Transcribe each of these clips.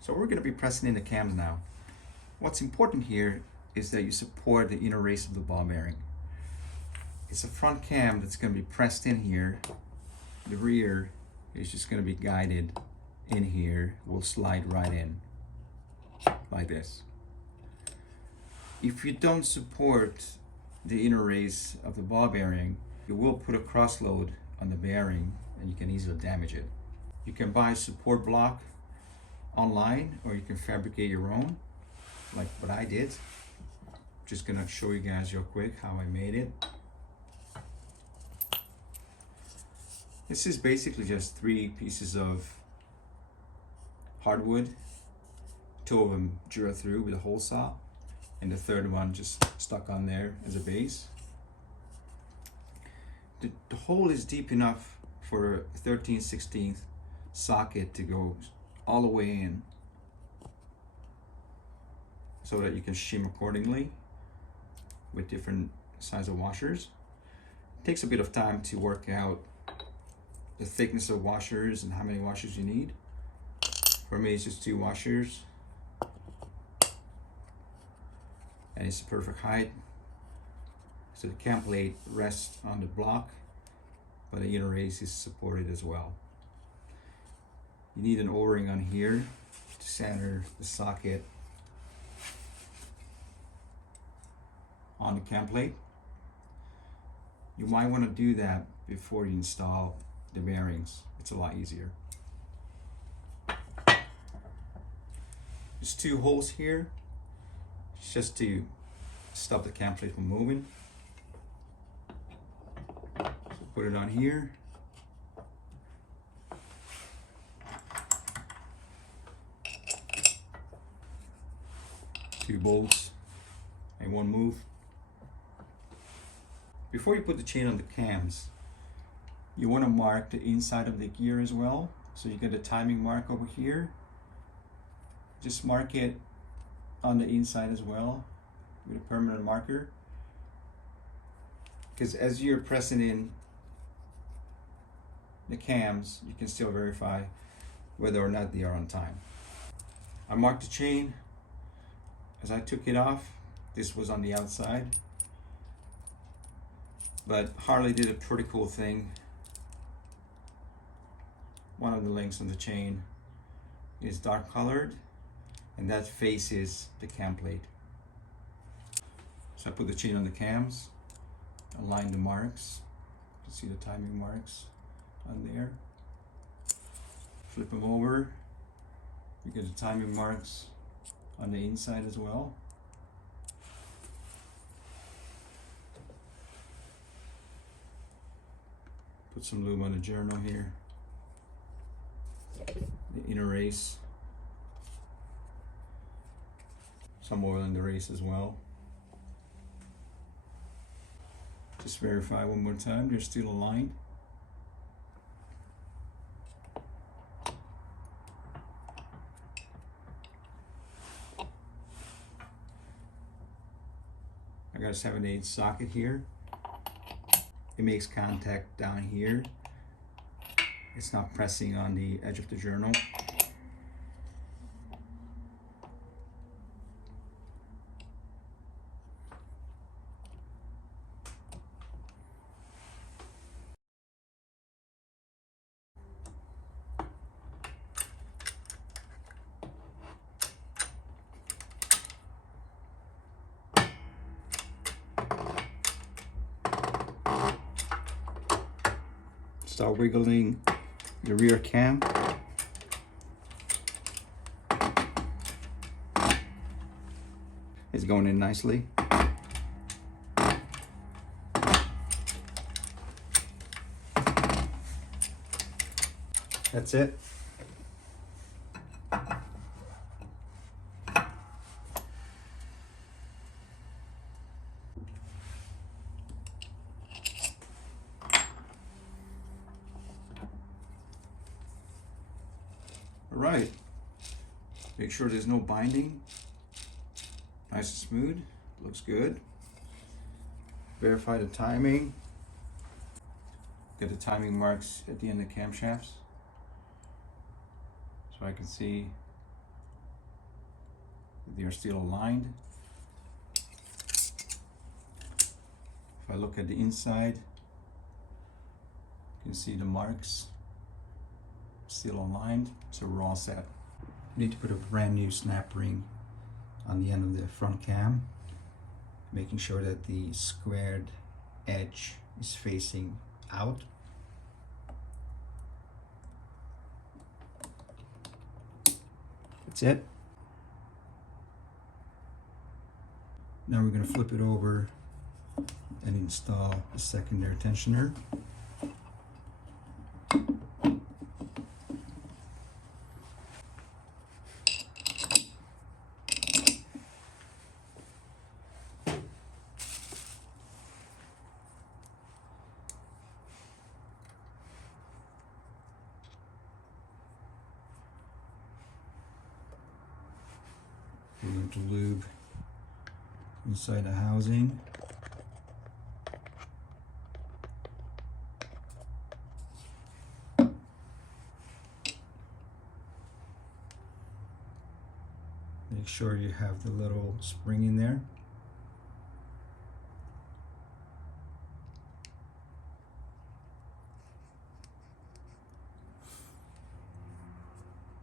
So we're going to be pressing in the cams now. What's important here is that you support the inner race of the ball bearing. It's a front cam that's going to be pressed in here. The rear is just going to be guided in here. Will slide right in like this. If you don't support the inner race of the ball bearing, you will put a cross load on the bearing and you can easily damage it. You can buy a support block online or you can fabricate your own, like what I did. Just gonna show you guys real quick how I made it. This is basically just 3 pieces of hardwood, 2 of them drilled through with a hole saw, and the third one just stuck on there as a base. The hole is deep enough for a 13/16 socket to go all the way in so that you can shim accordingly with different size of washers. It takes a bit of time to work out the thickness of washers and how many washers you need. For me, it's just 2 washers. And it's the perfect height. So the Camplate rests on the block, but the inner race is supported as well. You need an O-ring on here to center the socket on the Camplate. You might want to do that before you install the bearings. It's a lot easier. There's 2 holes here. It's just to stop the Camplate from moving. So put it on here. Two bolts and 1 move. Before you put the chain on the cams, you want to mark the inside of the gear as well. So you get a timing mark over here. Just mark it on the inside as well with a permanent marker, because as you're pressing in the cams, you can still verify whether or not they are on time. I marked the chain. As I took it off, this was on the outside, but Harley did a pretty cool thing. One of the links on the chain is dark colored, and that faces the Camplate. So I put the chain on the cams, align the marks. You can see the timing marks on there. Flip them over. You get the timing marks on the inside as well. Put some lube on the journal here. The inner race. Some oil in the race as well. Just verify one more time, they're still aligned. I got a 7/8 socket here. It makes contact down here. It's not pressing on the edge of the journal. Start wiggling the rear cam. It's going in nicely. That's it. All right, make sure there's no binding. Nice and smooth, looks good. Verify the timing. Get the timing marks at the end of the camshafts, so I can see They are still aligned. If I look at the inside, you can see the marks still aligned, so we're all set. We need to put a brand new snap ring on the end of the front cam, making sure that the squared edge is facing out. That's it. Now we're going to flip it over and install the secondary tensioner. We're going to lube inside the housing. Make sure you have the little spring in there.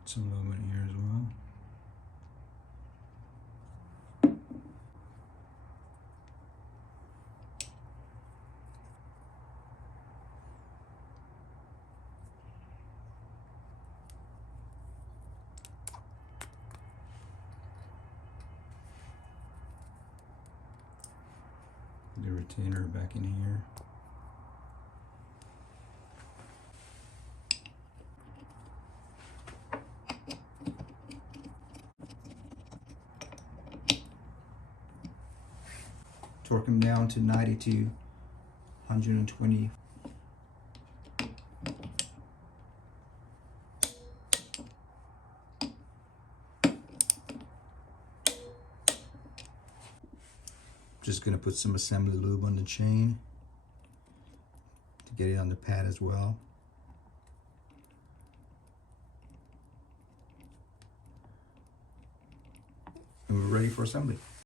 Some movement here as well. The retainer back in here. Torque them down to 90 to 120. Just going to put some assembly lube on the chain to get it on the pad as well. And we're ready for assembly.